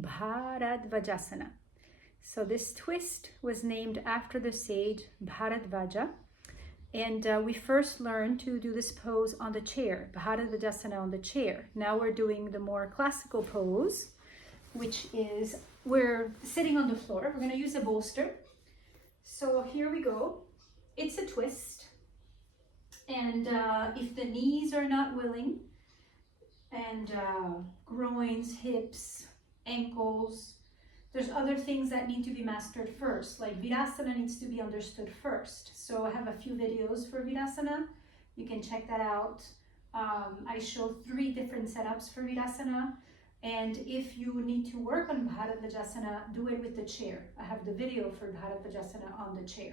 Bharadvājāsana. So this twist was named after the sage Bharadvaja. And we first learned to do this pose on the chair, Bharadvājāsana on the chair. Now we're doing the more classical pose, which is we're sitting on the floor. We're going to use a bolster. So here we go. It's a twist. And if the knees are not willing, and groins, hips, ankles, there's other things that need to be mastered first, like Virasana needs to be understood first. So I have a few videos for Virasana. You can check that out. I show 3 different setups for Virasana. And if you need to work on Bharadvājāsana, do it with the chair. I have the video for Bharadvājāsana on the chair.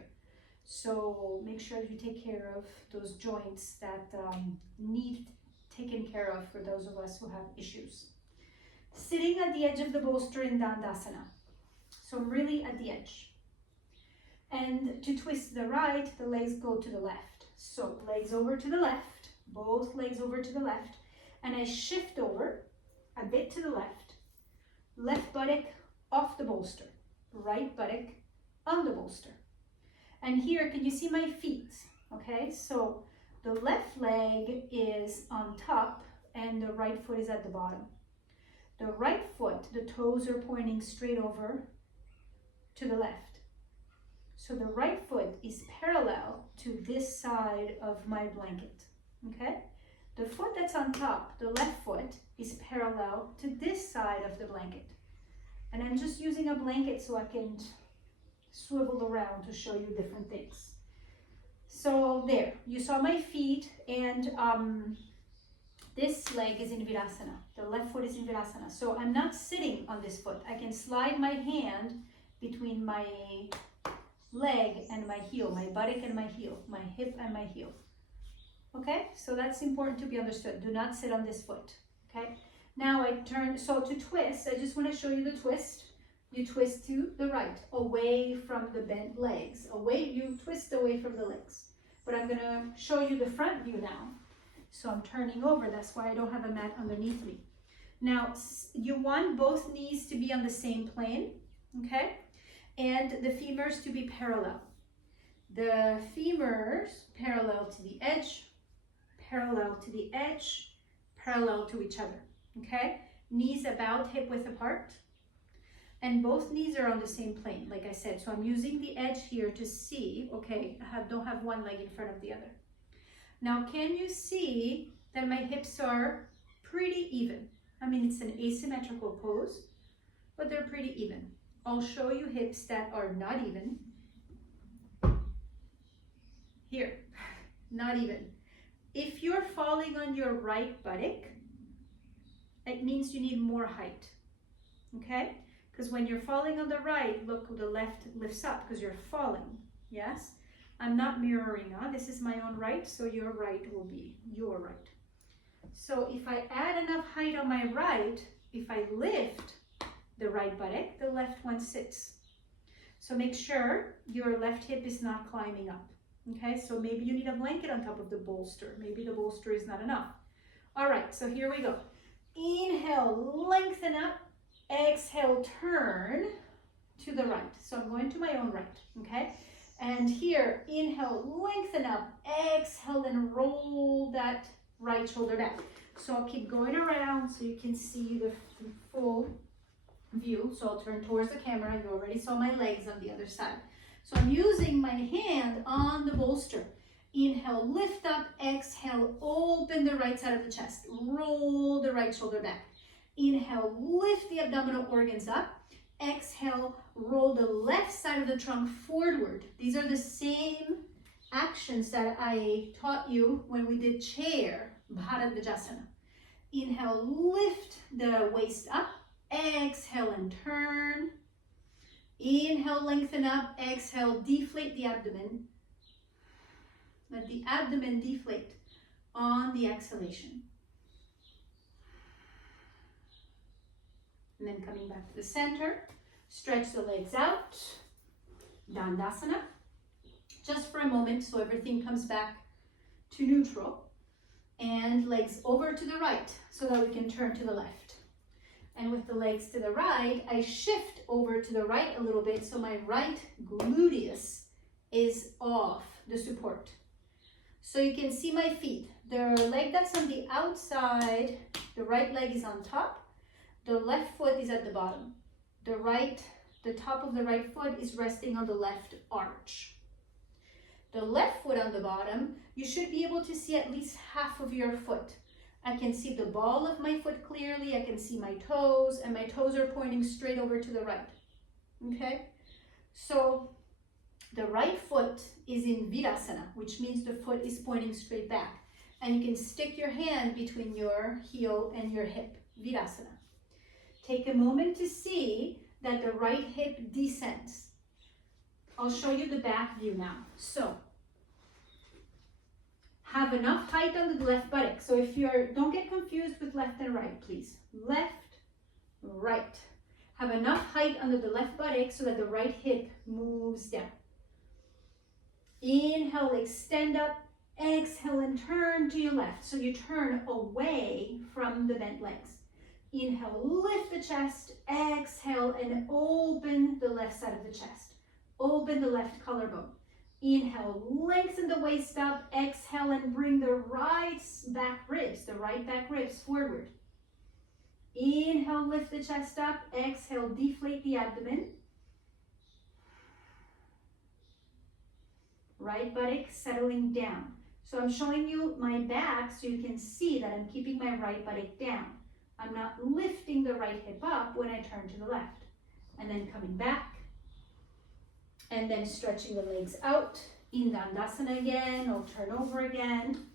So make sure you take care of those joints that need taken care of for those of us who have issues. Sitting at the edge of the bolster in Dandasana. So I'm really at the edge. And to twist the right, the legs go to the left. So legs over to the left, both legs over to the left. And I shift over a bit to the left buttock off the bolster, right buttock on the bolster. And here, can you see my feet? Okay, so the left leg is on top and the right foot is at the bottom. The right foot, the toes are pointing straight over to the left. So the right foot is parallel to this side of my blanket, okay? The foot that's on top, the left foot, is parallel to this side of the blanket. And I'm just using a blanket so I can swivel around to show you different things. So there, you saw my feet, and this leg is in Virasana. The left foot is in Virasana. So I'm not sitting on this foot. I can slide my hand between my leg and my heel, my buttock and my heel, my hip and my heel. Okay, so that's important to be understood. Do not sit on this foot. Okay, now I turn, so to twist, I just want to show you the twist. You twist to the right, away from the bent legs. You twist away from the legs. But I'm going to show you the front view now. So I'm turning over. That's why I don't have a mat underneath me. Now, you want both knees to be on the same plane, okay? And the femurs to be parallel. The femurs parallel to the edge, parallel to the edge, parallel to each other, okay? Knees about hip width apart. And both knees are on the same plane, like I said. So I'm using the edge here to see, okay, I don't have one leg in front of the other. Now, can you see that my hips are pretty even? I mean, it's an asymmetrical pose, but they're pretty even. I'll show you hips that are not even. Here, not even. If you're falling on your right buttock, it means you need more height, okay? Because when you're falling on the right, look, the left lifts up because you're falling, yes? I'm not mirroring, this is my own right, so your right will be your right. So if I add enough height on my right, if I lift the right buttock, the left one sits. So make sure your left hip is not climbing up, okay? So maybe you need a blanket on top of the bolster. Maybe the bolster is not enough. All right, so here we go. Inhale, lengthen up. Exhale, turn to the right. So I'm going to my own right, okay? And here, inhale, lengthen up. Exhale, and roll that right shoulder back. So I'll keep going around so you can see the full view. So I'll turn towards the camera. You already saw my legs on the other side. So I'm using my hand on the bolster. Inhale, lift up. Exhale, open the right side of the chest. Roll the right shoulder back. Inhale, lift the abdominal organs up. Exhale, roll the left side of the trunk forward. These are the same actions that I taught you when we did chair, Bharadvājāsana. Inhale, lift the waist up. Exhale and turn. Inhale, lengthen up. Exhale, deflate the abdomen. Let the abdomen deflate on the exhalation. And then coming back to the center, stretch the legs out, Dandasana, just for a moment so everything comes back to neutral. And legs over to the right so that we can turn to the left. And with the legs to the right, I shift over to the right a little bit so my right gluteus is off the support. So you can see my feet. The leg that's on the outside, the right leg is on top. The left foot is at the bottom. The top of the right foot is resting on the left arch. The left foot on the bottom, you should be able to see at least half of your foot. I can see the ball of my foot clearly. I can see my toes, and my toes are pointing straight over to the right. Okay? So the right foot is in Virasana, which means the foot is pointing straight back. And you can stick your hand between your heel and your hip, Virasana. Take a moment to see that the right hip descends. I'll show you the back view now. So, have enough height on the left buttock. So don't get confused with left and right, please. Left, right. Have enough height under the left buttock so that the right hip moves down. Inhale, extend up. Exhale and turn to your left. So you turn away from the bent legs. Inhale, lift the chest. Exhale and open the left side of the chest. Open the left collarbone. Inhale, lengthen the waist up. Exhale and bring the right back ribs forward. Inhale, lift the chest up. Exhale, deflate the abdomen. Right buttock settling down. So I'm showing you my back so you can see that I'm keeping my right buttock down. I'm not lifting the right hip up when I turn to the left. And then coming back. And then stretching the legs out in Dandasana again. I'll turn over again.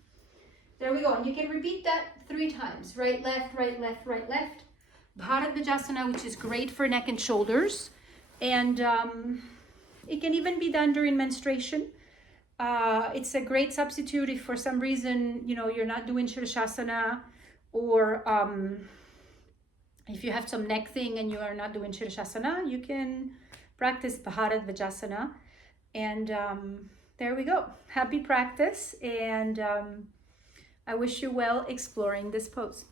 There we go. And you can repeat that 3 times. Right, left, right, left, right, left. Bharadvājāsana, which is great for neck and shoulders. And it can even be done during menstruation. It's a great substitute if for some reason, you're not doing Shirshasana, or if you have some neck thing and you are not doing Shirshasana, you can practice Bharadvājāsana. And there we go. Happy practice. And I wish you well exploring this pose.